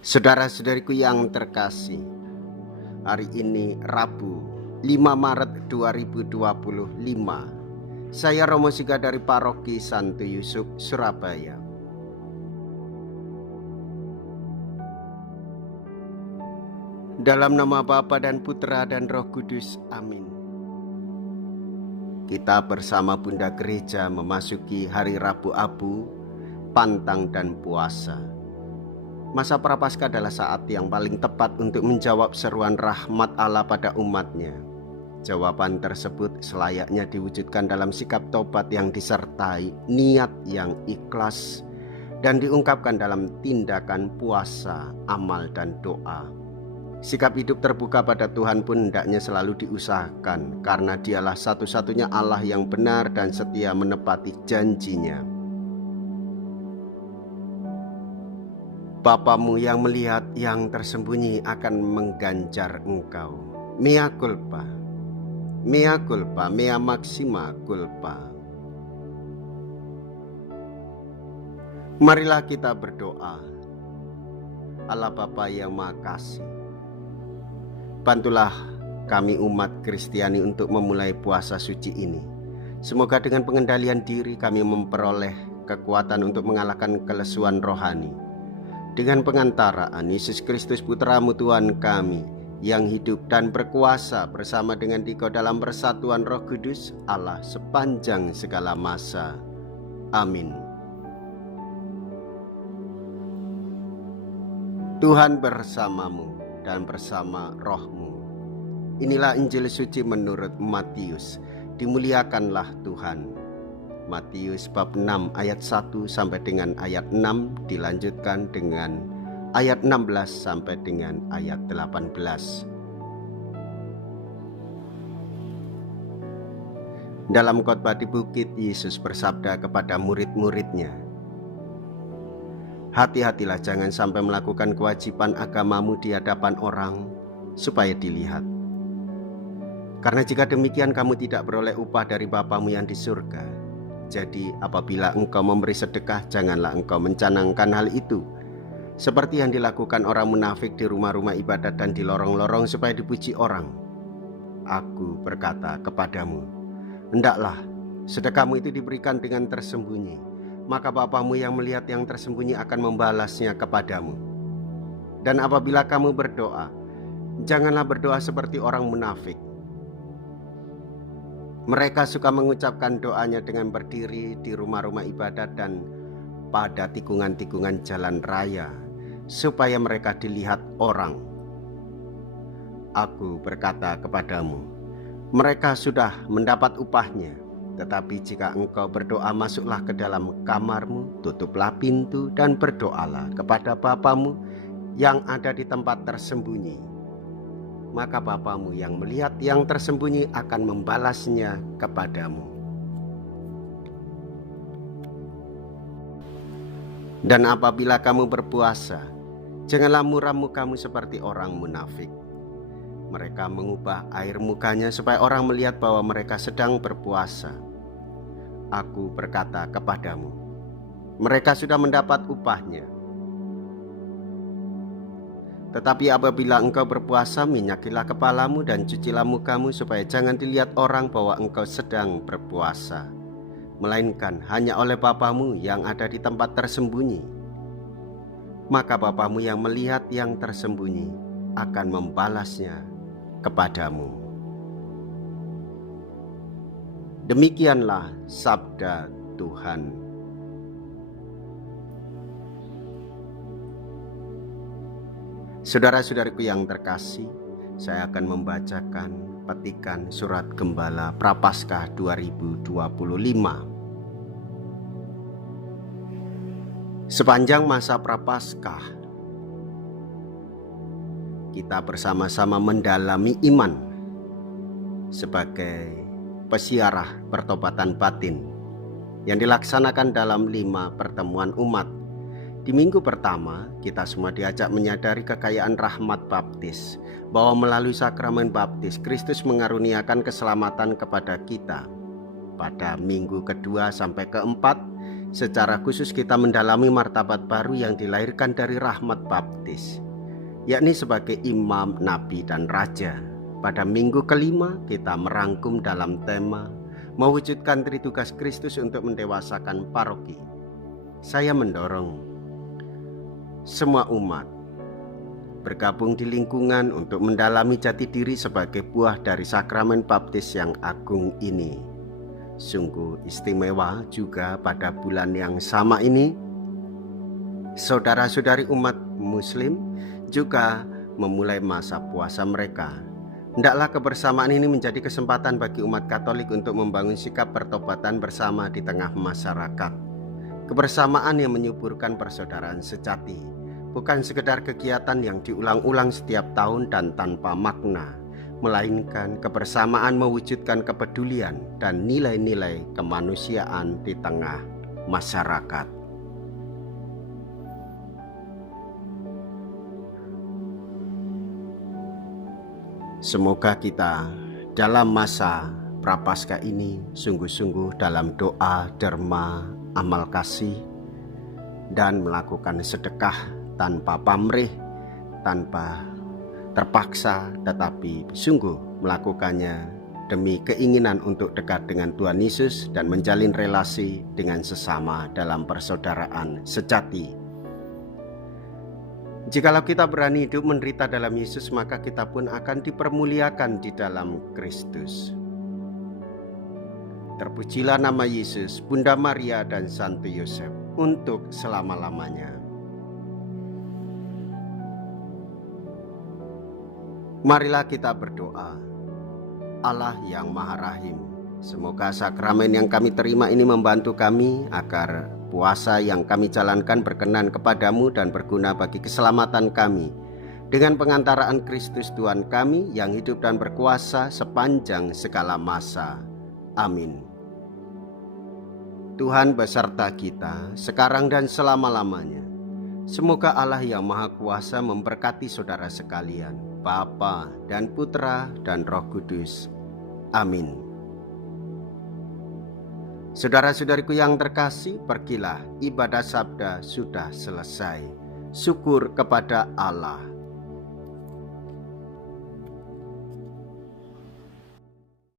Saudara-saudariku yang terkasih, hari ini Rabu 5 Maret 2025. Saya Romo Siga dari Paroki Santo Yusuf, Surabaya. Dalam nama Bapa dan Putra dan Roh Kudus, amin. Kita bersama Bunda Gereja memasuki hari Rabu Abu, Pantang dan Puasa. Masa Prapaskah adalah saat yang paling tepat untuk menjawab seruan rahmat Allah pada umatnya. Jawaban tersebut selayaknya diwujudkan dalam sikap tobat yang disertai niat yang ikhlas dan diungkapkan dalam tindakan puasa, amal, dan doa. Sikap hidup terbuka pada Tuhan pun hendaknya selalu diusahakan, karena Dialah satu-satunya Allah yang benar dan setia menepati janjinya. Bapamu yang melihat yang tersembunyi akan mengganjar engkau. Mea culpa, mea culpa, mea maxima culpa. Marilah kita berdoa. Allah Bapa yang Maha Kasih, bantulah kami umat Kristiani untuk memulai puasa suci ini. Semoga dengan pengendalian diri kami memperoleh kekuatan untuk mengalahkan kelesuan rohani. Dengan pengantaraan Yesus Kristus Putramu Tuhan kami, yang hidup dan berkuasa bersama dengan Dikau dalam persatuan Roh Kudus Allah sepanjang segala masa. Amin. Tuhan bersamamu dan bersama rohmu. Inilah Injil suci menurut Matius. Dimuliakanlah Tuhan. Matius bab 6 ayat 1 sampai dengan ayat 6, dilanjutkan dengan ayat 16 sampai dengan ayat 18. Dalam khotbah di bukit, Yesus bersabda kepada murid-muridnya, "Hati-hatilah jangan sampai melakukan kewajiban agamamu di hadapan orang supaya dilihat. Karena jika demikian kamu tidak beroleh upah dari Bapamu yang di surga. Jadi apabila engkau memberi sedekah, janganlah engkau mencanangkan hal itu, seperti yang dilakukan orang munafik di rumah-rumah ibadat dan di lorong-lorong supaya dipuji orang. Aku berkata kepadamu, hendaklah sedekahmu itu diberikan dengan tersembunyi, maka Bapamu yang melihat yang tersembunyi akan membalasnya kepadamu. Dan apabila kamu berdoa, janganlah berdoa seperti orang munafik. Mereka suka mengucapkan doanya dengan berdiri di rumah-rumah ibadat dan pada tikungan-tikungan jalan raya, supaya mereka dilihat orang. Aku berkata kepadamu, mereka sudah mendapat upahnya. Tetapi jika engkau berdoa, masuklah ke dalam kamarmu, tutuplah pintu, dan berdoalah kepada Bapamu yang ada di tempat tersembunyi. Maka Bapamu yang melihat yang tersembunyi akan membalasnya kepadamu. Dan apabila kamu berpuasa, janganlah muram mukamu seperti orang munafik. Mereka mengubah air mukanya supaya orang melihat bahwa mereka sedang berpuasa. Aku berkata kepadamu, mereka sudah mendapat upahnya. Tetapi apabila engkau berpuasa, minyakilah kepalamu dan cucilah mukamu, supaya jangan dilihat orang bahwa engkau sedang berpuasa, melainkan hanya oleh Bapamu yang ada di tempat tersembunyi. Maka Bapamu yang melihat yang tersembunyi akan membalasnya kepadamu. Demikianlah sabda Tuhan. Saudara-saudariku yang terkasih, saya akan membacakan petikan surat Gembala Prapaskah 2025. Sepanjang masa Prapaskah, kita bersama-sama mendalami iman sebagai pesiarah pertobatan batin yang dilaksanakan dalam 5 pertemuan umat. Di minggu pertama, kita semua diajak menyadari kekayaan rahmat baptis, bahwa melalui sakramen baptis, Kristus mengaruniakan keselamatan kepada kita. Pada minggu kedua sampai keempat, Secara khusus kita mendalami martabat baru yang dilahirkan dari rahmat baptis, yakni sebagai imam, nabi, dan raja. Pada minggu kelima kita merangkum dalam tema mewujudkan tritugas Kristus untuk mendewasakan paroki. Saya mendorong semua umat bergabung di lingkungan untuk mendalami jati diri sebagai buah dari sakramen baptis yang agung ini. Sungguh istimewa juga pada bulan yang sama ini, saudara-saudari umat muslim juga memulai masa puasa mereka. Hendaklah kebersamaan ini menjadi kesempatan bagi umat Katolik untuk membangun sikap pertobatan bersama di tengah masyarakat. Kebersamaan yang menyuburkan persaudaraan sejati, bukan sekedar kegiatan yang diulang-ulang setiap tahun dan tanpa makna, melainkan kebersamaan mewujudkan kepedulian dan nilai-nilai kemanusiaan di tengah masyarakat. Semoga kita dalam masa Prapaskah ini sungguh-sungguh dalam doa, derma, amal kasih, dan melakukan sedekah tanpa pamrih, tanpa terpaksa, tetapi sungguh melakukannya demi keinginan untuk dekat dengan Tuhan Yesus dan menjalin relasi dengan sesama dalam persaudaraan sejati. Jikalau kita berani hidup menderita dalam Yesus, maka kita pun akan dipermuliakan di dalam Kristus. Terpujilah nama Yesus, Bunda Maria, dan Santo Yosef untuk selama-lamanya. Marilah kita berdoa. Allah yang Maha Rahim, semoga sakramen yang kami terima ini membantu kami agar puasa yang kami jalankan berkenan kepadamu dan berguna bagi keselamatan kami. Dengan pengantaraan Kristus Tuhan kami yang hidup dan berkuasa sepanjang segala masa. Amin. Tuhan beserta kita sekarang dan selama-lamanya. Semoga Allah yang Maha Kuasa memberkati saudara sekalian, Bapa dan Putra dan Roh Kudus. Amin. Saudara-saudariku yang terkasih, pergilah, ibadah sabda sudah selesai. Syukur kepada Allah.